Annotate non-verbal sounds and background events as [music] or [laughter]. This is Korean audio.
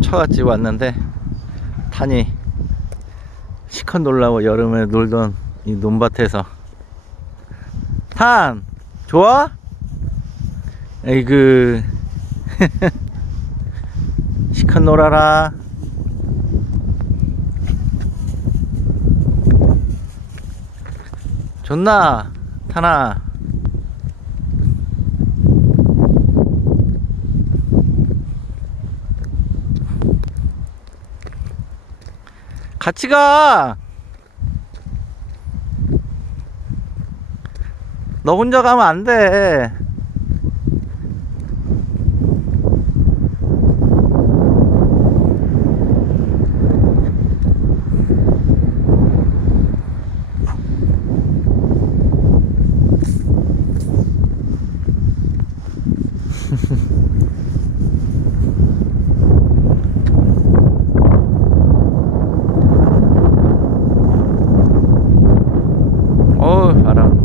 바람을 쳐가지고 왔는데 탄이 시컨 놀라고 여름에 놀던 이 논밭에서 탄 좋아? 에이그 [laughs] 시컨 놀아라 좋나 탄아 같이 가. 너 혼자 가면 안 돼. [laughs] I don't